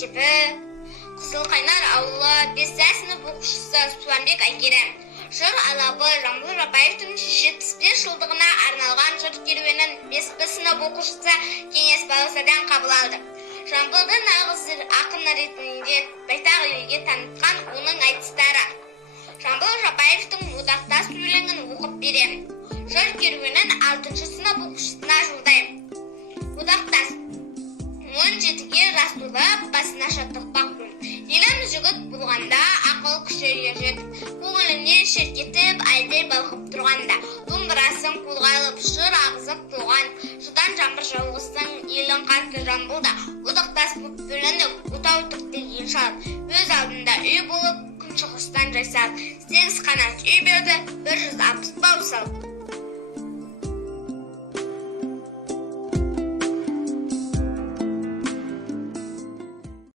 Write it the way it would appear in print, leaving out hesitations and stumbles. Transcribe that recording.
мектебі. Қызылқайнар ауылы 5 сынып оқушысы Суанбек Айкерім. Жыр алабы Жамбыл Жабаевтың 75 жылдығына арналған жыр керуенін 5 сынып оқушысы Кеңес Баласадан қабыл алды. Жамбылды нағыз ақын ретінде байтақ елге танытқан оның айтыстары. Жамбыл Жабаевтың одақтас өлеңін оқып беремін. Жыр керуенін 6 сынып оқушысына жолдаймын. Одақтас 17-ге жас толып, басына шаттық бақпын. Елім жігіт болғанда, ақыл күші ержет, көңіліне шеркетіп, айдай балқып тұрғанда, домбырасын қолға алып, жыр ағызып туған, жудан жаңбыр жауғызсын, елің қатты Жамбылда, одақтас боп бөлініп, отау тікті ел шалып, өз алдында үй болып, күншығыстан жайсалып, 8 қанат үй берді, 160 бау салып.